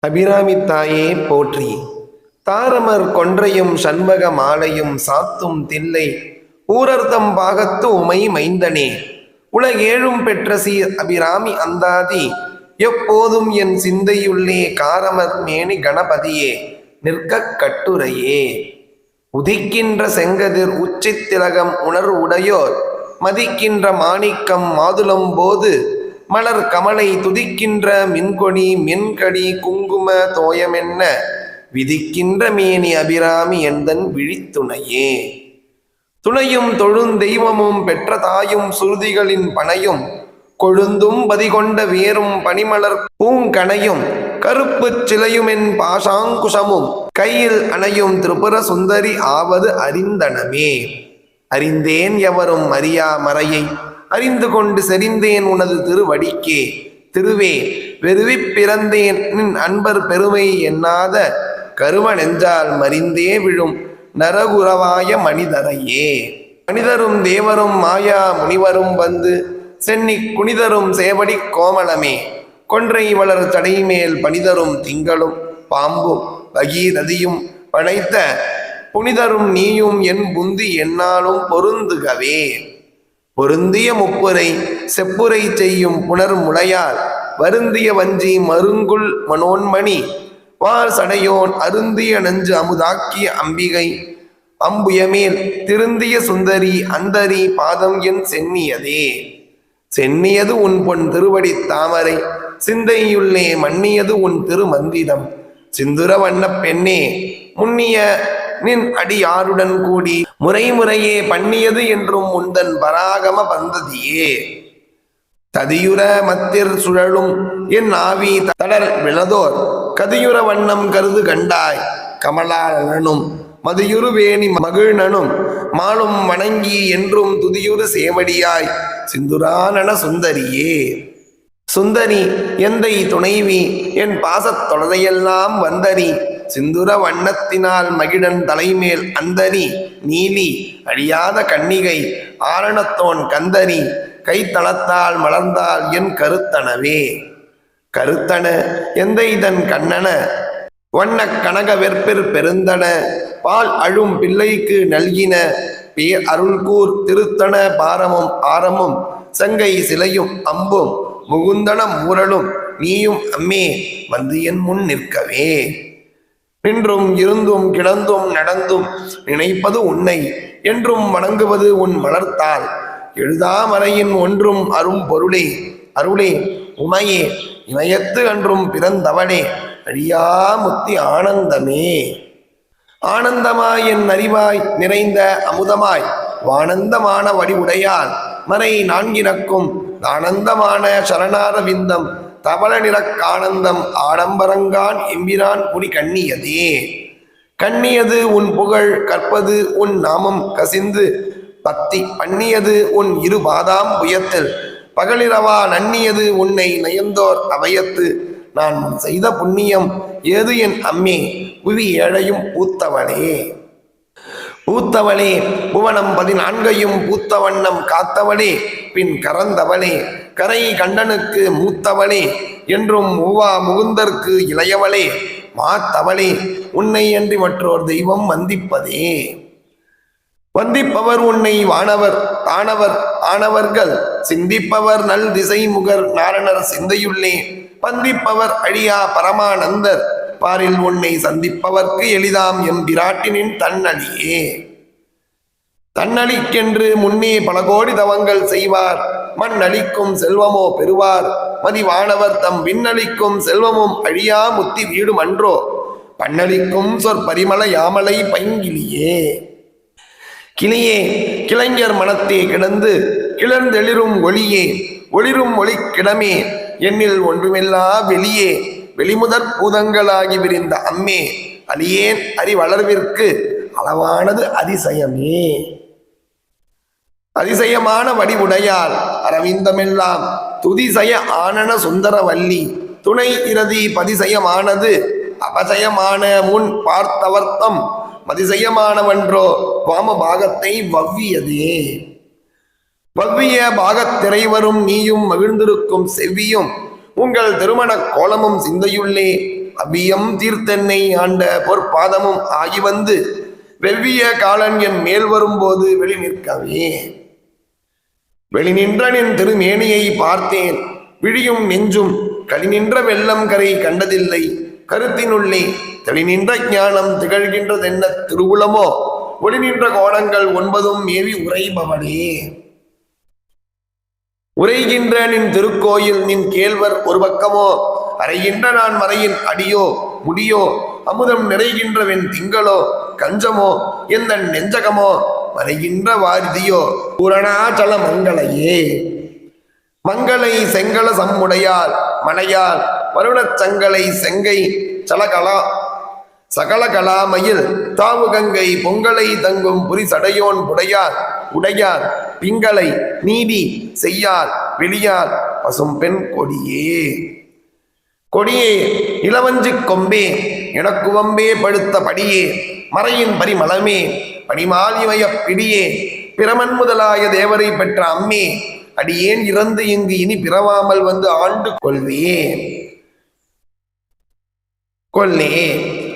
அபிராமி தாயே போற்றி. தாரமர் கொன்றையும் சண்பக மாலையும் சாத்தும் தில்லை. ஊரர்த்தம் பாகத்து உமை மைந்தனே. உலகேழும் பெற்ற சீ அபிராமி அந்தாதி. எப்போதும் என் சிந்தையுள்ளே காரமர் மேனி கணபதியே. நிற்கக் கட்டுரையே. உதிக்கின்ற செங்கதிர் உச்சித் திலகம் உணர்வுடையோர் மதிக்கின்ற மாணிக்கம் மாதுளம் போது. மலர் கமலை துதிக்கின்ற மின்கொடி மின்கடி குங்கும தோயமென்ன? விதிக்கின்ற மேனி அபிராமி எந்தன் விழித்துணையே? துணையும் தொழுந்தெய்வமும் பெற்ற தாயும் சுருதிகளின் பனையும் கொழுந்தும் பதிகொண்ட வேரும் பனிமலர் பூங்கனையும் கருப்புச் சிலையுமென் பாசாங்குஷமும் கையில் அணையும் திரிபுர சுந்தரி ஆவது அறிந்தனமே. அறிந்தேன் எவரும் அறியா மறையை. அறிந்து கொண்டு செறிந்தேன் உனது திருவடிக்கே. திருவே வெறுவிப் பிறந்தேன் நின் அன்பர் பெருமை எண்ணாத கருவ நெஞ்சால் மறிந்தே விழும் நரகுரவாய மனிதரையே. மனிதரும் தேவரும் மாயா முனிவரும் வந்து சென்னி குனிதரும் சேவடி கோமளமே. கொன்றை வளர் தடைமேல் பனிதரும் திங்களும் பாம்பும் பகீரதியும் படைத்த புனிதரும் நீயும் என் புந்தி என்னாலும் பொருந்துகவே. பொருந்திய முப்புரை செப்புரை செய்யும் புனர் முளையார் வருந்திய வஞ்சி மருங்குள் மனோன்மணி வார் சடையோன் அருந்திய நஞ்சு அமுதாக்கிய அம்பிகை அம்புயமேல் திருந்திய சுந்தரி அந்தரி பாதம் என் சென்னியதே. சென்னியது உன் பொன் திருவடி தாமரை சிந்தையுள்ளே மன்னியது உன் திருமந்திரம். சிந்துர வண்ணப் பெண்ணே முன்னிய நின் அடியாருடன் கூடி முறை முறையே பண்ணியது என்றும் உந்தன் பராகம பந்ததியே. ததியுர மத்திர் சுழலும் என் ஆவி தடர் விளதோர் கதியுர வண்ணம் கருது கண்டாய் கமலாளனும் மதியுரு வேணி மகிழ்னனும் மாலும் வணங்கி என்றும் துதியுறு சேவடியாய் சிந்துரானன சுந்தரியே. சுந்தரி எந்தை துணைவி என் பாசத் தொடரையெல்லாம் வந்தரி சிந்துர வண்ணத்தினால் மகிழன் தலைமேல் அந்தரி நீலி அழியாத கன்னிகை ஆரணத்தோன் கந்தரி கைத்தளத்தால் மலர்ந்தால் என் கருத்தனவே. கருத்தன எந்த இதன் கண்ணன? வண்ணக் கனக வெற்பிற் பெருந்தன? பால் அழும் பிள்ளைக்கு நல்கின? பேர் அருள்கூர் திருத்தன பாரமும் ஆரமும் சங்கை சிலையும் அம்பும் முகுந்தனம் ஊரலும் நீயும் அம்மே வந்து என் முன் நிற்கவே. நின்றும் இருந்தும் கிடந்தும் நடந்தும் நினைப்பது உன்னை என்றும் வணங்குவது உன் மலர்த்தால் எழுதாமலையின் ஒன்றும் அரும் பொருளே அருளே உமையே இமயத்து அன்றும் பிறந்தவனே அழியா முத்தி ஆனந்தமே. ஆனந்தமாய் என் அறிவாய் நிறைந்த அமுதமாய் வானந்தமான வடிவுடையால் மறை நான்கினக்கும் ஆனந்தமான சரணாரவிந்தம் தவள நிறக்கானந்தம் ஆடம்பரங்கான் எம்பிரான் குடி கண்ணியதே. கண்ணியது உன் புகழ் கற்பது உன் நாமம் கசிந்து பக்தி பண்ணியது உன் இரு பாதாம் புயத்தில். பகலிரவா நன்னியது உன்னை நயந்தோர் அபயத்து நான் செய்த புண்ணியம் ஏது என் அம்மே? புவி ஏழையும் பூத்தவனே. பூத்தவளே புவனம் பதினான்கையும் பூத்த வண்ணம் காத்தவளே பின் கறந்தவளே கரை கண்டனுக்கு மூத்தவளே என்றும் மூவா முகுந்தற்கு இளையவளே மாத்தவளே உன்னை அன்றி மற்றோர் தெய்வம் வந்திப்பதே. வந்திப்பவர் உன்னை வானவர் தானவர் ஆனவர்கள் சிந்திப்பவர் நல் திசை முகர் நாரணர் சிந்தையுள்ளே பந்திப்பவர் அழியா பரமானந்தர் பாரில் உன்னை சந்திப்பவர்க்கு எளிதாம் எம் பிராட்டினின் தன்னழியே தன்னழிக்கென்று முன்னே பல கோடி தவங்கள் செய்வார். மண் அளிக்கும் செல்வமோ பெறுவார். மதிவானவர் தம் விண்ணளிக்கும் செல்வமும் அழியா முத்தி வீடும் அன்றோ பண்ணளிக்கும் சொற்பரிமள யாமலை பைங்கிலியே. கிளியே கிளைஞர் மனத்தே கிடந்து கிளர்ந்தெளிரும் ஒளியே. ஒளிரும் ஒளி கிடமே என்னில் ஒன்றுமில்லா வெளியே. வெளிமுதற் பூதங்களாகி விரிந்த அம்மே அலியேன் அறிவளர்விற்கு அளவானது அதிசயமே. அதிசயமான வடிவுடையால் அரவிந்தமெல்லாம் துதிசய ஆனன சுந்தரவல்லி துணை இரதி பதிசயமானது அபசயமான முன் பார்த்தவர்த்தம் மதிசயமானவன்றோ வாம பாகத்தை வவ்வியதே. வவ்விய பாகத்திரை வரும் நீயும் மகிழ்ந்திருக்கும் செவ்வியும் உங்கள் திருமண கோலமும் சிந்தையுள்ளே. அபியம் தீர்த்தென்னை ஆண்ட பொற்பாதமும் ஆகி வந்து வெவ்விய காலன் என் மேல் வரும்போது வெளி நிற்கவே. வெளி நின்ற நின் திருமேனியை பார்த்தேன். விழியும் நெஞ்சும் களி நின்ற வெள்ளம் கரை கண்டதில்லை. கருத்தினுள்ளே தெளி நின்ற ஞானம் திகழ்கின்றதென்ன திருவுளமோ? ஒளி நின்ற கோணங்கள் ஒன்பதும் மேவி உரைபவனே உரைகின்ற நின் திருக்கோயில் நின் கேழ்வர் ஒரு பக்கமோ? அறைகின்ற நான் மறையின் அடியோ முடியோ? அமுதம் நிறைகின்றவன் திங்களோ? கஞ்சமோ? எந்த நெஞ்சகமோ? மறைகின்ற வாரிதியோ? பூரணாச்சல மங்களையே. மங்களை செங்கல சம்முடையால் மலையால் வருணச்சங்கலை செங்கை சலகலா சகல கலாமையில் தாவு கங்கை பொங்கலை தங்கும் புரி சடையோன் புடையார். உடையார். பிங்களை நீதி செய்யார் வெளியார் பசும் பெண் கொடியே. கொடியே இளவஞ்சி கொம்பே எனக்கு வம்பே படுத்த படியே. மறையின் பரிமளமே பனிமாலிமய பிடியே. பிரமன் முதலாய தேவரை பெற்ற அம்மே அடியேன் இறந்து இங்கு இனி பிறவாமல் வந்து ஆண்டு கொள்வேன். கொல்லே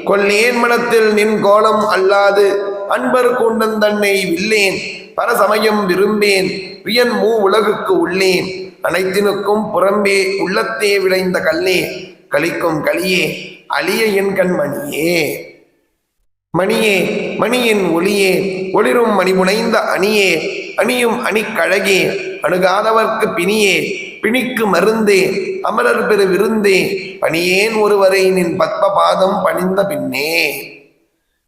கொல்லேன் மனத்தில் நின் கோலம் அல்லாது அன்பர் கூண்டன் தன்னை வில்லேன். பரசமயம் விரும்பேன். வியன் மூ உலகுக்கு உள்ளேன். அனைத்தினுக்கும் புறம்பே உள்ளத்தே விளைந்த கல்லே. கழிக்கும் களியே அழிய என் கண்மணியே மணியே. மணியின் ஒளியே ஒளிரும் மணிமுனைந்த அணியே. அணியும் அணிக்கழகே அணுகாதவர்க்கு பிணியே. பிணிக்கு மருந்தே அமரர் பெரு விருந்தே. பணியேன் ஒருவரை நின் பத்ம பாதம் பணிந்த பின்னே.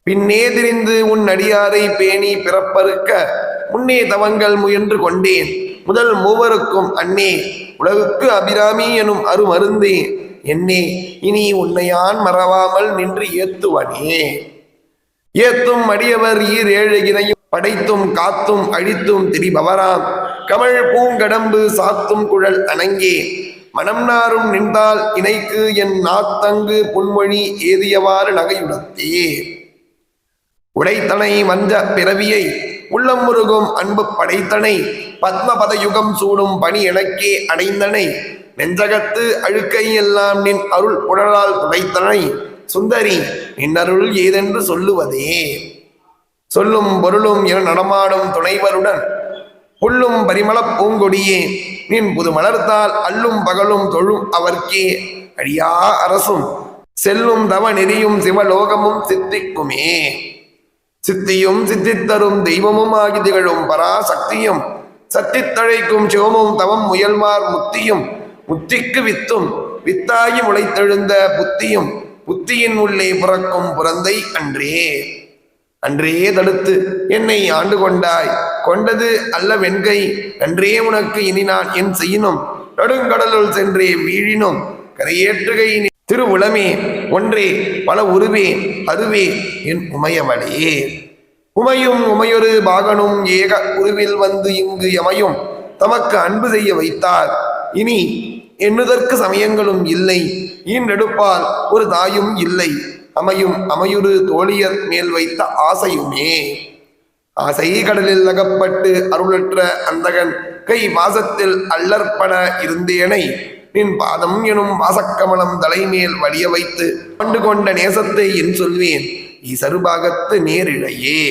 பின்னே திரிந்து உன் அடியாரை பேணி பிறப்பறுக்க முன்னே தவங்கள் முயன்று கொண்டேன். முதல் மூவருக்கும் அன்னே உலகுக்கு அபிராமி எனும் அருமருந்தே. என்னே இனி உன்னையான் மறவாமல் நின்று ஏத்துவனே. ஏத்தும் அடியவர் ஈர் ஏழுகிறையும் படைத்தும் காத்தும் அழித்தும் திரிபவராம். கமழ் பூங்கடம்பு சாத்தும் குழல் அணங்கே. மனம் நாரும் நின்றால் இணைக்கு என் நாத்தங்கு புன்மொழி ஏதியவாறு நகையுடத்தே உடைத்தனை வந்த பிறவியை உள்ளம் முருகும் அன்பு படைத்தனை பத்மபத யுகம் சூடும் பணி எனக்கே அடைந்தனை நெஞ்சகத்து அழுக்கை எல்லாம் நின் அருள் புழலால் துடைத்தனை சுந்தரி நின் அருள் ஏதென்று சொல்லுவதே. சொல்லும் பொருளும் என நடமாடும் துணைவருடன் புல்லும் பரிமளப் பூங்கொடியே நின் புது மலர்த்தால் அல்லும் பகலும் தொழும் அவர்க்கே. அழியா அரசும் செல்லும் தவ நெறியும் சிவலோகமும் சித்திக்குமே. சித்தியும் சித்தித்தரும் தெய்வமும் ஆகி திகழும் பராசக்தியும் சத்தித்தழைக்கும் சிவமும் தவம் முயல்மார் முத்தியும் முத்திக்கு வித்தும் வித்தாகி முளைத்தெழுந்த புத்தியும் புத்தியின் உள்ளே பிறக்கும் புறந்தை அன்றே. அன்றே தடுத்து என்னை ஆண்டு கொண்டாய் கொண்டது அல்ல வெண்கை அன்றே உனக்கு இனி நான் என் செய்யினும் நடுங்கடலுள் சென்றே வீழினும் கரையேற்றுகை திருவுளமே ஒன்றே பல உருவே அதுவே என் உமையவளே. உமையும் உமையொரு பாகனும் ஏக உருவில் வந்து இங்கு எமையும் தமக்கு அன்பு செய்ய வைத்தார். இனி எண்ணுதற்கு சமயங்களும் இல்லை ஈன்றெடுப்பால் ஒரு தாயும் இல்லை. அமையும் அமையுறு தோழியர் மேல் வைத்த ஆசையுமே. ஆசை கடலில் அகப்பட்டு அருளற்ற அந்தகன் கை வாசத்தில் அல்லற்பட இருந்தேனை நின் பாதம் எனும் வாசக்கமலம் தலைமேல் வலிய வைத்து கொண்டு கொண்ட நேசத்தை என் சொல்வேன் இசருபாகத்து நேரிழையே.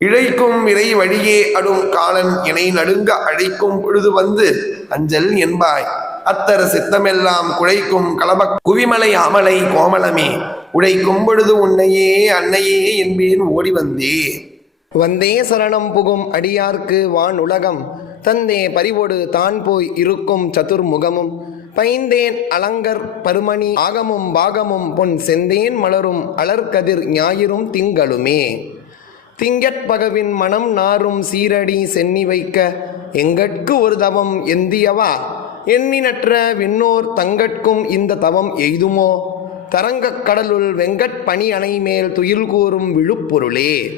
இழைக்கும் இறை வழியே அடும் காலன் இணை நடுங்க அழைக்கும் பொழுது வந்து அஞ்சல் என்பாய் அத்தர சித்தமெல்லாம் குழைக்கும் கலப குவிமலை அமலை கோமலமே உழைக்கும் பொழுது உன்னையே அன்னையே என்பேன் ஓடி வந்தே. வந்தே சரணம் புகும் அடியார்க்கு வான் உலகம் தந்தே பறிவொடு தான் போய் இருக்கும் சதுர்முகமும். பைந்தேன் அலங்கர் பருமணி ஆகமும் பாகமும் பொன் செந்தேன் மலரும் அலர்கதிர் ஞாயிறும் திங்களுமே. திங்கட்பகவின் மனம் நாரும் சீரடி சென்னி வைக்க எங்கட்கு ஒரு தவம் எந்தியவா? எண்ணினற்ற விண்ணோர் தங்கட்கும் இந்த தவம் எய்துமோ? தரங்கக் கடலுள் வெங்கட் பனி அணை மேல் துயில் கூறும் விழுப்பொருளே.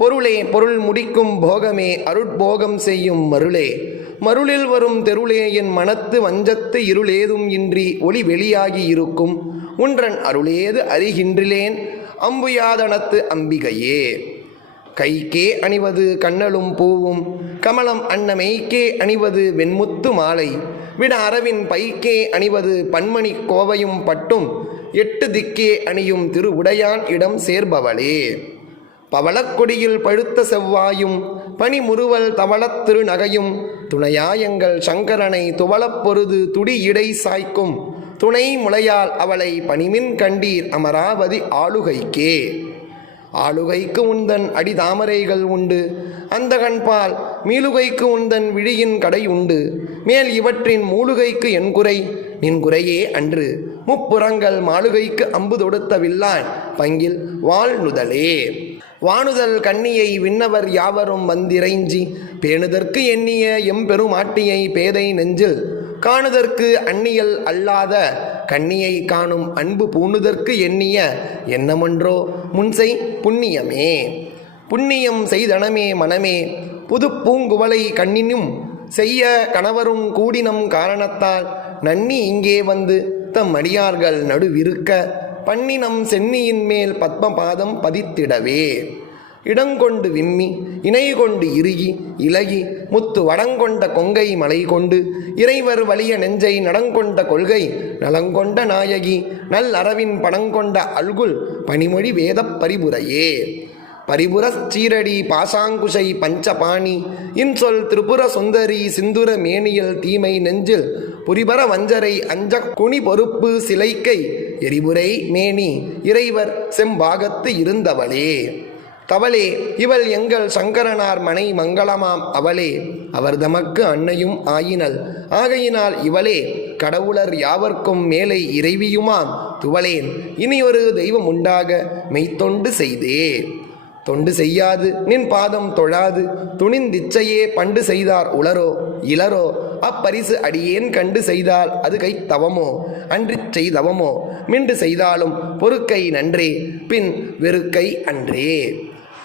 பொருளே பொருள் முடிக்கும் போகமே அருட்போகம் செய்யும் மருளே. மருளில் வரும் தெருளே என் மனத்து வஞ்சத்து இருளேதும் இன்றி ஒளி வெளியாகி இருக்கும். உன்றன் அருளேது அறிகின்றிலேன் அம்புயாதனத்து அம்பிகையே. கைக்கே அணிவது கண்ணலும் பூவும் கமலம் அன்னமெய்க்கே அணிவது வெண்முத்து மாலை. விட அரவின் பைக்கே அணிவது பன்மணி கோவையும் பட்டும் எட்டு திக்கே அணியும் திரு உடையான் இடம் சேர்பவளே. பவளக்கொடியில் பழுத்த செவ்வாயும் பனிமுறுவல் தவளத் திருநகையும் துணையாயங்கள் சங்கரனை துவளப் பொருது துடி இடை சாய்க்கும் துணை முளையால் அவளை பனிமின் கண்டீர் அமராவதி ஆளுகைக்கே. ஆளுகைக்கு உந்தன் அடி தாமரைகள் உண்டு அந்த கண்பால் மீளுகைக்கு உந்தன் விழியின் கடை உண்டு. மேல் இவற்றின் மூலுகைக்கு என் குறை. நின் குறையே அன்று. முப்புறங்கள் மாளுகைக்கு அம்பு தொடுத்த வில்லான் பங்கில் வாழ்நுதலே வானுதல் கண்ணியை விண்ணவர் யாவரும் வந்திறைஞ்சி. பேணுதற்கு எண்ணிய எம்பெருமாட்டியை பேதை நெஞ்சில். காணுதற்கு அந்நியல் அல்லாத. கண்ணியை காணும் அன்பு பூணுதற்கு எண்ணிய. என்னமன்றோ முன்சை புண்ணியமே. புண்ணியம் செய்தனமே மனமே. புது கண்ணினும் செய்ய கணவரும் கூடினம் காரணத்தால் நன்னி இங்கே வந்து தம் அடியார்கள் நடுவிருக்க பண்ணினம் சென்னியின் மேல் பத்மபாதம் பதித்திடவே. இடங்கொண்டு விம்மி இணை கொண்டு இறுகி இலகி முத்து வடங்கொண்ட கொங்கை மலை கொண்டு இறைவர் வலிய நெஞ்சை நடங்கொண்ட கொள்கை நலங்கொண்ட நாயகி நல் அரவின் படங்கொண்ட அல்குல் பனிமொழி வேதப் பரிபுரையே. பரிபுரச்சீரடி பாசாங்குஷை பஞ்சபாணி. இன்சொல் திரிபுர சுந்தரி சிந்துர மேனியல் தீமை நெஞ்சில் புரிபர வஞ்சரை அஞ்ச குனி பொறுப்பு சிலைக்கை எரிபுரை மேனி இறைவர் செம்பாகத்து இருந்தவளே. தவளே இவள் எங்கள் சங்கரனார் மனை மங்களமாம் அவளே. அவர் தமக்கு அன்னையும் ஆயினள். ஆகையினால் இவளே கடவுளர் யாவர்க்கும் மேலே இறைவியுமாம் துவளேன். இனி ஒரு தெய்வம் உண்டாக மெய்த்தொண்டு செய்தே. தொண்டு செய்யாது நின் பாதம் தொழாது துணிந்திச்சையே பண்டு செய்தார் உளரோ இளரோ அப்பரிசு அடியேன் கண்டு செய்தால் அது கை தவமோ அன்றி செய்தவமோ மிண்டு செய்தாலும் பொறுக்கை நன்றே பின் வெறுக்கை அன்றே.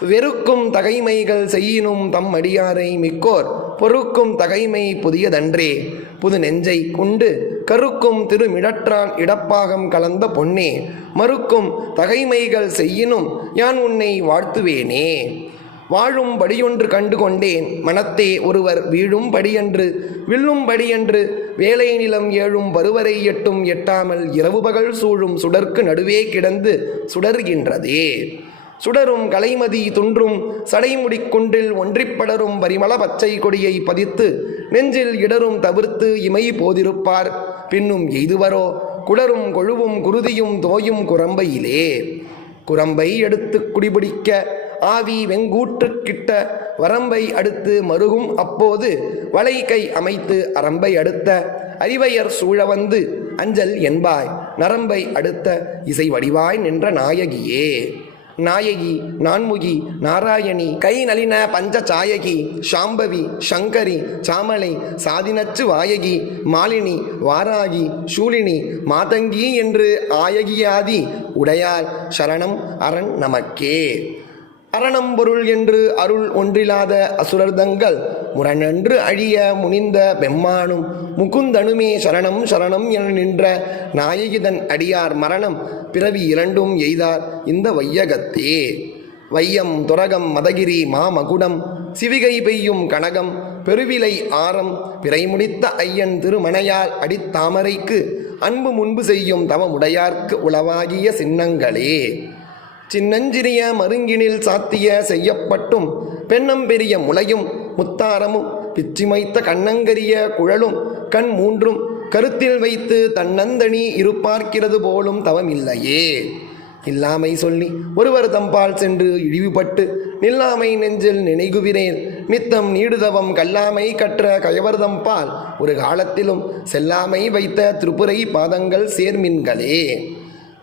வெறுக்கும் தகைமைகள் செய்யினும் தம் அடியாரை மிக்கோர் பொறுக்கும் தகைமை புதியதன்றே புது நெஞ்சை கொண்டு கருக்கும் திருமிடற்றான் இடப்பாகம் கலந்த பொன்னே மறுக்கும் தகைமைகள் செய்யினும் யான் உன்னை வாழ்த்துவேனே. வாழும் படியொன்று கண்டு கொண்டேன் மனத்தே ஒருவர் வீழும் படியன்று வில்லும் படியன்று வேலை நிலம் ஏழும் வருவரை எட்டும் எட்டாமல் இரவு பகல் சூழும் சுடர்க்கு நடுவே கிடந்து சுடர்கின்றதே. சுடரும் கலைமதி துன்றும் சடைமுடி குன்றில் ஒன்றிப்படரும் பரிமள பச்சை கொடியை பதித்து நெஞ்சில் இடரும் தவிர்த்து இமை போதிருப்பார். பின்னும் எய்துவரோ? குளரும் கொழுவும் குருதியும் தோயும் குரம்பையிலே. குரம்பை எடுத்து குடிபிடிக்க ஆவி வெங்கூற்று கிட்ட வரம்பை அடுத்து மருகும் அப்போது வளை கை அமைத்து அரம்பை அடுத்த அறிவையர் சூழ வந்து அஞ்சல் என்பாய். நரம்பை அடுத்த இசை வடிவாய் நின்ற நாயகியே. நாயகி நான்முகி நாராயணி கை நளின பஞ்ச சாயகி சாம்பவி சங்கரி சாமலை சாதினச்சு வாயகி மாலினி வாராகி சூலினி மாதங்கி என்று ஆயகியாதி உடையார் சரணம் அரண் நமக்கே. அரணம் பொருள் என்று அருள் ஒன்றில்லாத அசுரர்தங்கள் முரணன்று அழிய முனிந்த பெம்மானும் முகுந்தனுமே சரணம் சரணம் என நின்ற நாயகிதன் அடியார் மரணம் பிறவி இரண்டும் எய்தார் இந்த வையகத்தே. வையம் துரகம் மதகிரி மாமகுடம் சிவிகை பெய்யும் கனகம் பெருவிலை ஆரம் பிறைமுடித்த ஐயன் திருமணையால் அடித்தாமரைக்கு அன்பு முன்பு செய்யும் தவமுடையார்க்கு உளவாகிய சின்னங்களே. சின்னஞ்சிறிய மருங்கினில் சாத்திய செய்யப்பட்டும் பெண்ணம் பெரிய முளையும் முத்தாரமும் பிச்சிமைத்த கண்ணங்கரிய குழலும் கண் மூன்றும் கருத்தில் வைத்து தன்னந்தனி இருப்பார்க்கிறது போலும் தவம் இல்லையே இல்லாமை சொல்லி ஒருவர் தம்பால் சென்று இழிவுபட்டு நில்லாமை நெஞ்சில் நினைகுவிரேன் நித்தம் நீடுதவம் கல்லாமை கற்ற கயவர்தம்பால் ஒரு காலத்திலும் செல்லாமை வைத்த திருப்புரை பாதங்கள் சேர்மின்களே.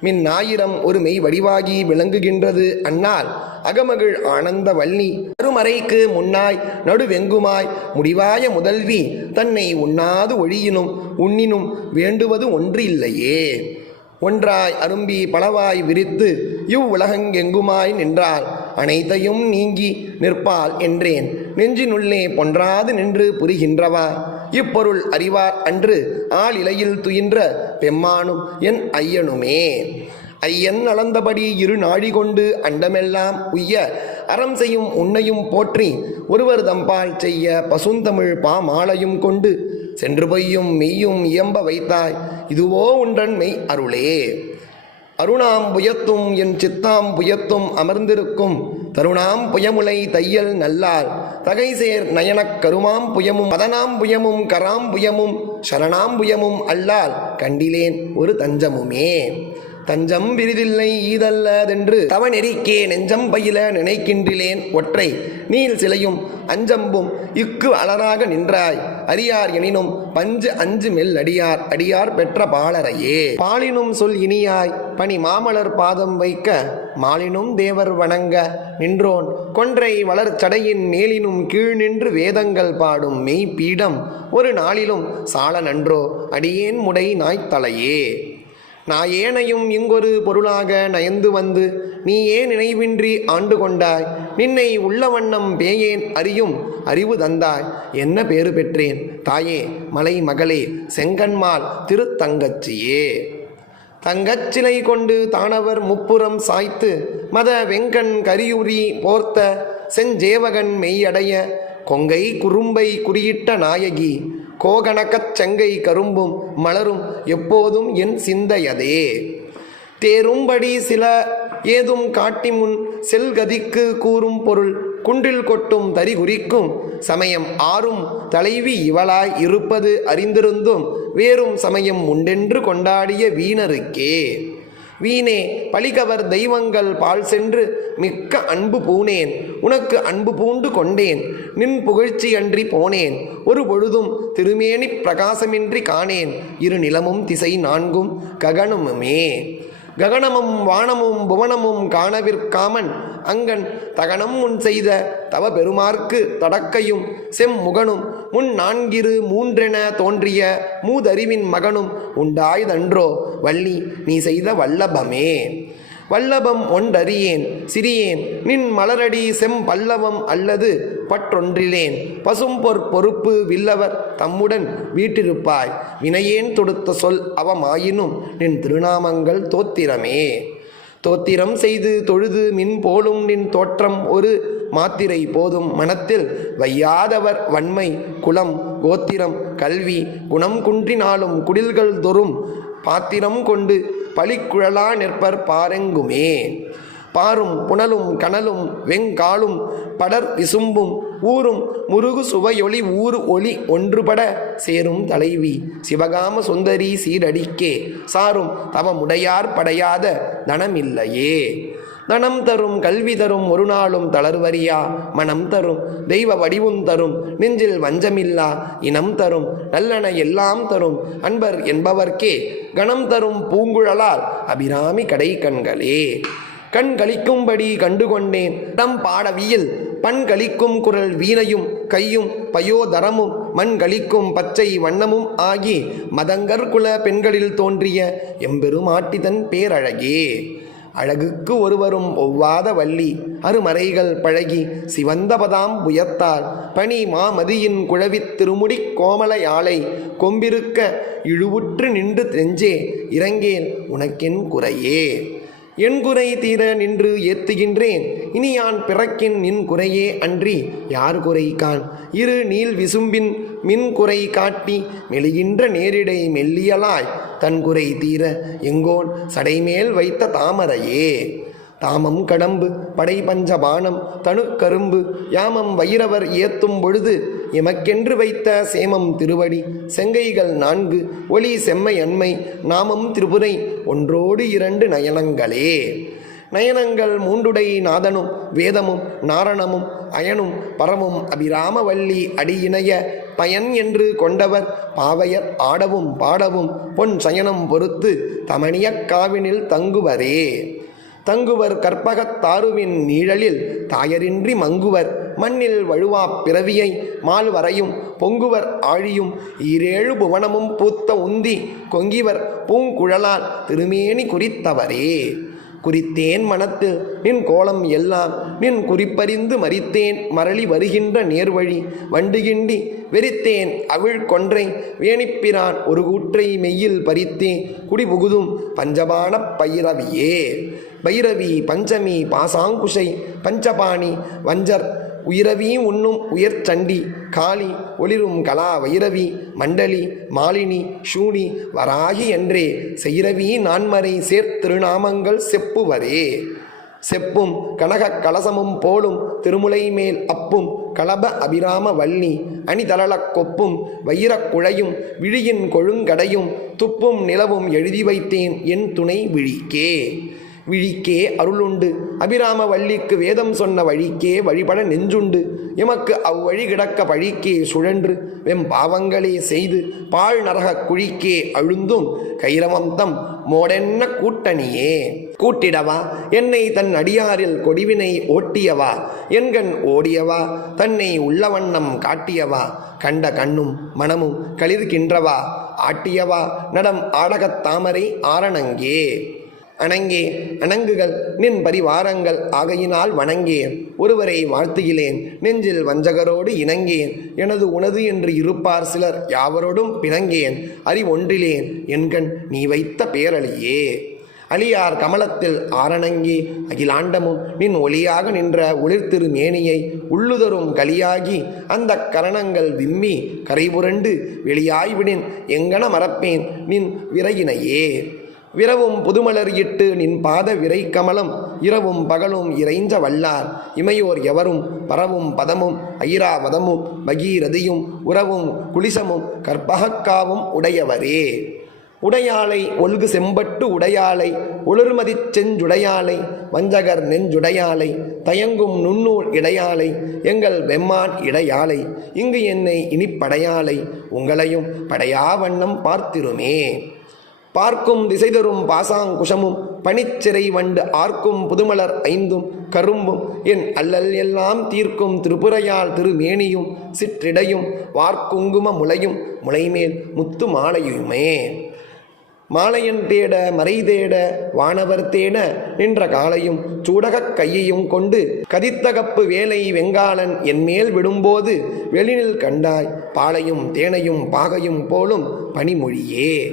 மின் ஞாயிறம் ஒரு மெய் வடிவாகி விளங்குகின்றது. அன்னால் அகமகிழ் ஆனந்த வள்ளி அருமறைக்கு முன்னாய் நடுவெங்குமாய் முடிவாய முதல்வி தன்னை உண்ணாது ஒழியினும் உண்ணினும் வேண்டுவது ஒன்று இல்லையே ஒன்றாய் அரும்பி பலவாய் விரித்து இவ்வுலகங்கெங்குமாய் நின்றாள். அனைத்தையும் நீங்கி நிற்பாள் என்றேன். நெஞ்சினுள்ளே பொன்றாது நின்று புரிகின்றவா? இப்பொருள் அறிவார் அன்று ஆள் இலையில் துயின்ற பெம்மானும் என் ஐயனுமே. ஐயன் அளந்தபடி இரு நாழி கொண்டு அண்டமெல்லாம் உய்ய அறம் செய்யும் உன்னையும் போற்றி ஒருவர் தம்பால் செய்ய பசுந்தமிழ் பாமாலையும் கொண்டு சென்று பொய்யும் மெய்யும் இயம்ப வைத்தாய். இதுவோ உன்றன் மெய் அருளே. அருணாம் புயத்தும் என் சித்தாம் புயத்தும் அமர்ந்திருக்கும் தருணாம் புயமுலை தையல் நல்லால் தகைசேர் நயனக் கருமாம் புயமும் பதனாம் புயமும் கராம் புயமும் சரணாம் புயமும் அல்லால் கண்டிலேன் ஒரு தஞ்சமுமே. தஞ்சம் விரிதில்லை ஈதல்லதென்று தவநெறிக்கே நெஞ்சம் பயில நினைக்கின்றிலேன் ஒற்றை நீல் சிலையும் அஞ்சம்பும் இக்கு அலராக நின்றாய். அரியார் எனினும் பஞ்சு அஞ்சு மெல் அடியார். அடியார் பெற்ற பாலரையே பாலினும் சொல் இனியாய். பனி மாமலர் பாதம் வைக்க மாலினும் தேவர் வணங்க நின்றோன். கொன்றை வளர் சடையின் மேலினும் கீழ் நின்று வேதங்கள் பாடும் மெய்ப்பீடம் ஒரு நாளிலும் சால நன்றோ. அடியேன் முடை நாய்த்தலையே. நான் ஏனையும் இங்கொரு பொருளாக நயந்து வந்து நீ ஏன் நினைவின்றி ஆண்டு கொண்டாய்? நின்னை உள்ள வண்ணம் பேயேன் அறியும் அறிவு தந்தாய். என்ன பேறு பெற்றேன்? தாயே மலை மகளே செங்கன்மால் திருத்தங்கச்சியே. தங்கச்சிலை கொண்டு தானவர் முப்புறம் சாய்த்து மத வெங்கண் கரியுரி போர்த்த செஞ்சேவகன் மெய்யடைய கொங்கை குறும்பை குறியிட்ட நாயகி கோகணக்கச் செங்கை கரும்பும் மலரும் எப்போதும் என் சிந்தையதே. தேரும்படி சில ஏதும் காட்டி முன் செல்கதிக்கு கூறும் பொருள் குன்றில் கொட்டும் தரி குறிக்கும் சமயம் ஆறும் தலைவி இவளாய் இருப்பது அறிந்திருந்தும் வேறும் சமயம் உண்டென்று கொண்டாடிய வீணருக்கே. வீணே பழிகவர் தெய்வங்கள் பால் சென்று மிக்க அன்பு பூனேன். உனக்கு அன்பு பூண்டு கொண்டேன். நின் புகழ்ச்சியன்றி போனேன். ஒரு பொழுதும் திருமேனி பிரகாசமின்றி காணேன். இரு நிலமும் திசை நான்கும் ககனமுமே. ககனமும் வானமும் புவனமும் காணவிற்காமன் அங்கன் தகனம் முன் செய்த தவ பெருமார்க்கு தடக்கையும் செம்முகனும் முன் நான்கிரு மூன்றென தோன்றிய மூதறிவின் மகனும் உண்டாய்தன்றோ? வள்ளி நீ செய்த வல்லபமே. வல்லபம் ஒன்றறியேன் சிறியேன். நின் மலரடி செம் பல்லவம் அல்லது பற்றொன்றிலேன். பசும்பொற் பொறுப்பு வில்லவர் தம்முடன் வீட்டிருப்பாய். வினையேன் தொடுத்த சொல் அவமாயினும் நின் திருநாமங்கள் தோத்திரமே. தோத்திரம் செய்து தொழுது மின் போலும் நின் தோற்றம் ஒரு மாத்திரை போதும் மனத்தில் வையாதவர் வன்மை குலம் கோத்திரம் கல்வி குணம் குன்றினாலும் குடில்கள் தொறும் பாத்திரம் கொண்டு பழிக்குழலா நிற்பர் பாரெங்குமே. பாரும் புனலும் கனலும் வெங்காலும் படர் விசும்பும் ஊரும் முருகு சுவையொளி ஊறு ஒளி ஒன்றுபட சேரும் தலைவி சிவகாம சுந்தரி சீரடிக்கே. சாரும் தவமுடையார் படையாத தனமில்லையே. தனம் தரும் கல்வி தரும் ஒரு நாளும் தளர்வரியா மனம் தரும் தெய்வ வடிவும் தரும் நெஞ்சில் வஞ்சமில்லா? இனம் தரும் நல்லன எல்லாம் தரும். அன்பர் என்பவர்க்கே கணம் தரும் பூங்குழலால் அபிராமி கடை கண்களே கண் கழிக்கும்படி கண்டுகொண்டேன். தம் பாடவியில் பண் கழிக்கும் குரல் வீணையும் கையும் பயோதரமும் மண் கழிக்கும் பச்சை வண்ணமும் ஆகி மதங்கற்குல பெண்களில் தோன்றிய எம்பெருமாட்டிதன் பேரழகே. அழகுக்கு ஒருவரும் ஒவ்வாத வள்ளி. அருமறைகள் பழகி சிவந்தபதாம் உயர்த்தார் பனி மாமதியின் குழவித் திருமுடி கோமல யாழை கொம்பிருக்க இழுவுற்று நின்று தெஞ்சே இறங்கேன் உனக்கென் குறையே. என் குறை தீர நின்று ஏத்துகின்றேன். இனி யான் பிறக்கின் நின் குறையே அன்றி யார் குறை கான் இரு நீல் விசும்பின் மின் குறை காட்டி மெலிகின்ற நேரிடை மெல்லியலாய் தன் குறை தீர எங்கோன் சடைமேல் வைத்த தாமரையே. தாமம் கடம்பு படை பஞ்சபானம் தனுக்கரும்பு யாமம் வைரவர் ஏத்தும் பொழுது எமக்கென்று வைத்த சேமம் திருவடி செங்கைகள் நான்கு ஒளி செம்மை அண்மை நாமம் திரிபுரை ஒன்றோடு இரண்டு நயனங்களே. நயனங்கள் மூண்டுடை நாதனும் வேதமும் நாரணமும் அயனும் பரமும் அபிராமவல்லி அடியிணைய பயன் என்று கொண்டவர். பாவையர் ஆடவும் பாடவும் பொன் சயனம் பொறுத்து தமணியக் காவினில் தங்குவரே. தங்குவர் கற்பகத் தாருவின் நீழலில் தாயரின்றி மங்குவர். மண்ணில் வழுவா பிறவியை மால்வரையும் பொங்குவர் ஆழியும். ஈரேழு புவனமும் பூத்த உந்தி கொங்கிவர் பூங்குழலால் திருமேனி குறித்தவரே. குறித்தேன் மனத்தில் நின் கோலம் எல்லாம் நின் குறிப்பறிந்து மறித்தேன். மரளி வருகின்ற நேர்வழி வண்டுகிண்டி வெறித்தேன். அவிழ் கொன்றை வேணிப்பிரான் ஒரு கூற்றை மெய்யில் பறித்தேன். குடிபுகுதும் பஞ்சபான பைரவியே. பைரவி பஞ்சமி பாசாங்குஷை பஞ்சபாணி வஞ்சர் உயிரவி உண்ணும் உயர் சண்டி காளி ஒளிரும் கலா வைரவி மண்டலி மாலினி ஷூனி வராகி என்றே செய்ரவி நான்மறை சேர்த்திருநாமங்கள் செப்புவரே செப்பும் கனகக் கலசமும் போலும் திருமுலை மேல் அப்பும் கலப அபிராம வள்ளி அணிதளலக் கொப்பும் வைரக் குழையும் விழியின் கொழுங்கடையும் துப்பும் நிலவும் எழுதி வைத்தேன் என் துணை விழிக்கே. விழிக்கே அருளுண்டு அபிராம வள்ளிக்கு வேதம் சொன்ன வழிக்கே வழிபட நெஞ்சுண்டு. எமக்கு அவ்வழி கிடக்க பழிக்கே சுழன்று. வெம் பாவங்களே செய்து பாழ் நரகக் குழிக்கே அழுந்தும். கைரவந்தம் மோடென்ன கூட்டணியே? கூட்டிடவா? என்னை தன் அடியாரில் கொடிவினை ஓட்டியவா? என்கண் ஓடியவா? தன்னை உள்ளவண்ணம் காட்டியவா? கண்ட கண்ணும் மனமும் களிர்கின்றவா? ஆட்டியவா? நடம் ஆடகத் தாமரை ஆரணங்கே. அணங்கே அணங்குகள் நின் பரிவாரங்கள் ஆகையினால் வணங்கேன். ஒருவரை வாழ்த்துகிலேன் நெஞ்சில் வஞ்சகரோடு இணங்கேன். எனது உனது என்று இருப்பார் சிலர் யாவரோடும் பிணங்கேன். அறிவொன்றிலேன் என்கண் நீ வைத்த பேரழியே. அழியார் கமலத்தில் ஆரணங்கி. அகிலாண்டமும் நின் ஒளியாக நின்ற ஒளிர்திரு மேனியை உள்ளுதரும் கலியாகி அந்த கரணங்கள் விம்மி கரைபுரண்டு வெளியாய்விடின். எங்கன மறப்பேன்? நின் விரையினையே. விரவும் புதுமலர் இட்டு நின் பாத விரை கமலம். இரவும் பகலும் இறைஞ்ச வல்லார். இமையோர் எவரும் பரவும் பதமும் ஐராவதமும் பகீரதியும் உறவும் குளிசமும் கற்பகக்காவும் உடையவரே. உடையாளை ஒல்கு செம்பட்டு உடையாளை ஒளிர்மதிச் செஞ்சுடையாளை வஞ்சகர் நெஞ்சுடையாளை தயங்கும் நுண்ணூல் இடையாளை எங்கள் வெம்மான் இடையாளை இங்கு என்னை இனிப்படையாளை உங்களையும் படையா வண்ணம் பார்த்திருமே. பார்க்கும் திசை தரும் பாசாங்குஷமும் பனிச்சிறை வண்டு ஆர்க்கும் புதுமலர் ஐந்தும் கரும்பும் என் அல்லல் எல்லாம் தீர்க்கும் திருப்புறையால் திருமேனியும் சிற்றிடையும் வார்க்குங்கும முளையும் முளைமேல் முத்து மாலையுமே. மாலையன் தேட மறை தேட வானவர் தேட நின்ற காலையும் சூடகக் கையையும் கொண்டு கதித்தகப்பு வேலை வெங்காளன் என்மேல் விடும்போது வெளினில் கண்டாய் பாலையும் தேனையும் பாகையும் போலும் பனிமொழியே.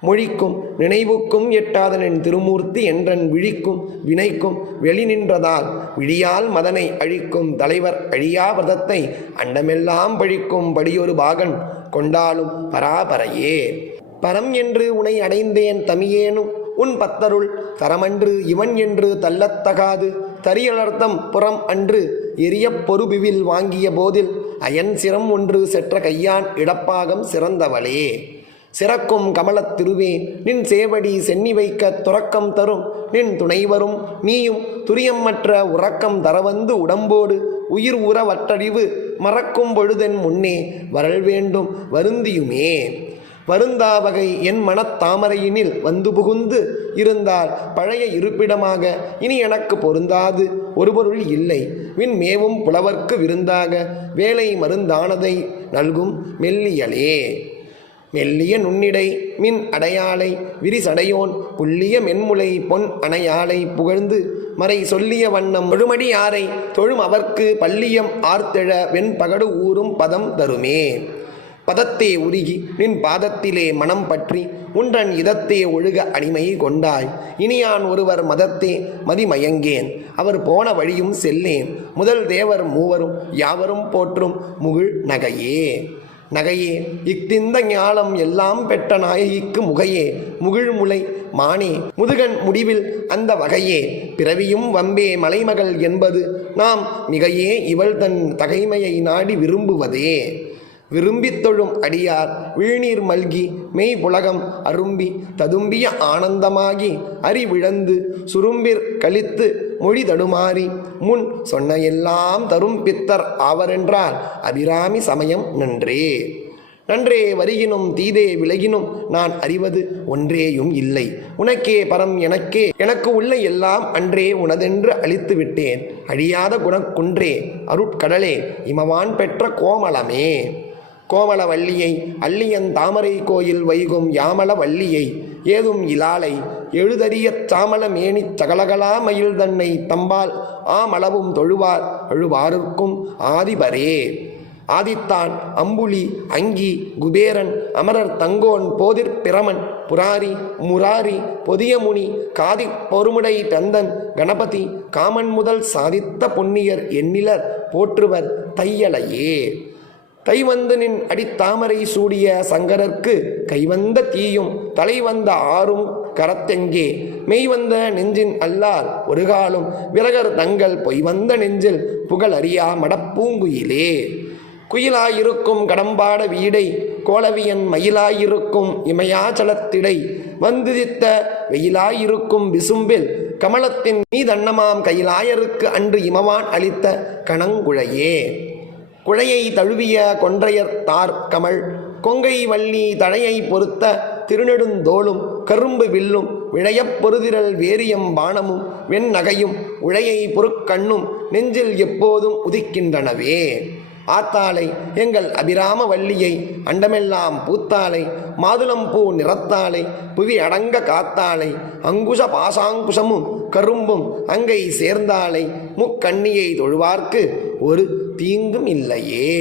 மொழிக்கும் நினைவுக்கும் எட்டாதனின் திருமூர்த்தி என்றன் விழிக்கும் வினைக்கும் வெளி நின்றதால் விழியால் மதனை அழிக்கும் தலைவர் அழியா விரதத்தை அண்டமெல்லாம் பழிக்கும் படியொரு பாகன் கொண்டாலும் பராபரையே. பரம் என்று உனை அடைந்தேன் தமியேனும் உன் பத்தருள் தரமன்று இவன் என்று தள்ளத்தகாது தரியலர்த்தம் புறம் அன்று எரிய பொறுபிவில் வாங்கிய போதில் அயன் சிரம் ஒன்று செற்ற கையான் இடப்பாகம் சிறந்தவளே. சிறக்கும் கமலத் திருவே நின் சேவடி சென்னி வைக்க துறக்கம் தரும். நின் துணைவரும் நீயும் துரியமற்ற உறக்கம் தரவந்து உடம்போடு. உயிர் உறவற்றறிவு மறக்கும் பொழுதென் முன்னே வரல் வேண்டும் வருந்தியுமே. வருந்தாவகை என் மனத்தாமரையினில் வந்து புகுந்து இருந்தால் பழைய இருப்பிடமாக இனி எனக்கு பொருந்தாது. ஒரு பொருள் இல்லை. வின் மேவும் புலவர்க்கு விருந்தாக. வேலை மருந்தானதை நல்கும் மெல்லியலே. மெல்லிய நுண்ணிடை மின் அடையாளை விரிசடையோன் புல்லிய மென்முலை பொன் அணையாளை புகழ்ந்து மறை சொல்லிய வண்ணம் தொழுமடியாரை தொழும் அவர்க்கு பள்ளியம் ஆர்த்தெழ வெண்பகடு ஊறும் பதம் தருமே. பதத்தே உருகி நின் பாதத்திலே மனம் பற்றி உன்றன் இதத்தே ஒழுக அடிமையை கொண்டாய். இனியான் ஒருவர் மதத்தே மதிமயங்கேன். அவர் போன வழியும் செல்லேன். முதல் தேவர் மூவரும் யாவரும் போற்றும் முகிழ் நகையே. நகையே இக்திந்த ஞாலம் எல்லாம் பெற்ற நாயகிக்கு முகையே முகிழ்முலை மானே முதுகன் முடிவில் அந்த வகையே. பிறவியும் வம்பே மலைமகள் என்பது நாம் மிகையே இவள் தன் தகைமையை நாடி விரும்புவதே. விரும்பித் தொழும் அடியார் வீழ்நீர் மல்கி மெய் புலகம் அரும்பி ததும்பிய ஆனந்தமாகி அறிவிழந்து சுரும்பிற் கழித்து மொழி தடுமாறி முன் சொன்ன எல்லாம் தரும் பித்தர் ஆவரென்றால் அபிராமி சமயம் நன்றே. நன்றே வருகினும் தீதே விலகினும் நான் அறிவது ஒன்றேயும் இல்லை. உனக்கே பரம் எனக்கே எனக்கு உள்ள எல்லாம் அன்றே உனதென்று அழித்து விட்டேன். அழியாத குணக்குன்றே அருட்கடலே இமவான் பெற்ற கோமளமே. கோமலவள்ளியை அள்ளியன் தாமரை கோயில் வைகும் யாமள வள்ளியை ஏதும் இலாலை எழுதறியச் தாமல மேனி சகலகலா மயில் தன்னை தம்பால் ஆமளவும் தொழுவார் அழுவாருக்கும் ஆதிபரே. ஆதித்தான் அம்புலி அங்கி குபேரன் அமரர் தங்கோன் போதிர் பிரமன் புராரி முராரி பொதியமுனி காதி பொறுமுடை தந்தன் கணபதி காமன் முதல் சாதித்த பொன்னியர் எண்ணிலர் போற்றுவர் தையலையே. கைவந்து நின் அடித்தாமரை சூடிய சங்கரர்க்கு கைவந்த தீயும் தலைவந்த ஆறும் கரத்தெங்கே. மெய்வந்த நெஞ்சின் அல்லால் ஒரு காலும் விரகர் தங்கள் பொய்வந்த நெஞ்சில் புகழ் அறியா மடப்பூங்குயிலே. குயிலாயிருக்கும் கடம்பாட வீடை கோலவியன் மயிலாயிருக்கும் இமயாச்சலத்திடை வந்துதித்த வெயிலாயிருக்கும் விசும்பில் கமலத்தின் மீதன்னமாம் கைலாயருக்கு அன்று இமவான் அளித்த கணங்குழையே. குழையை தழுவிய கொன்றையர் தார் கமல் கொங்கை வள்ளி தழையை பொருத்த திருநெடுந்தோளும் கரும்பு வில்லும் விழையப் பொருதிரல் வேரியம் பானமும் வெண்ணகையும் உழையை பொறுக்கண்ணும் நெஞ்சில் எப்போதும் உதிக்கின்றனவே. ஆத்தாளை எங்கள் அபிராம வள்ளியை அண்டமெல்லாம் பூத்தாளை மாதுளம்பூ நிறத்தாளை புவி அடங்க காத்தாளை அங்குஷ பாசாங்குஷமும் கரும்பும் அங்கை சேர்ந்தாளை முக்கண்ணியை தொழுவார்க்கு ஒரு தீங்கும் இல்லையே.